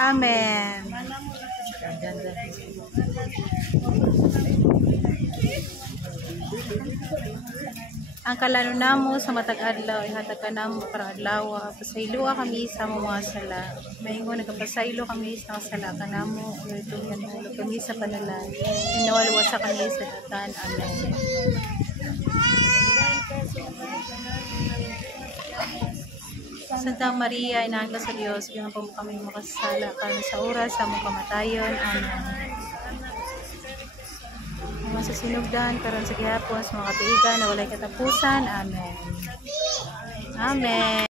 Amen. Ang kalano namo sa matag adlaw ihatag ka namo karang adlaw pasaylo kami sa mga sala. Maingon nagapasaylo kami sa sala kanamo ito yan kami sa panalan. Inawalwa sa kami sa datan. Amen. Santa Maria, Inaangla sa Diyos, bilang po kami makasala karon sa oras sa among kamatayon. Amen. Mga sasinugdan karon sa gihapon sa mga katuigan na walay katapusan. Amen. Amen.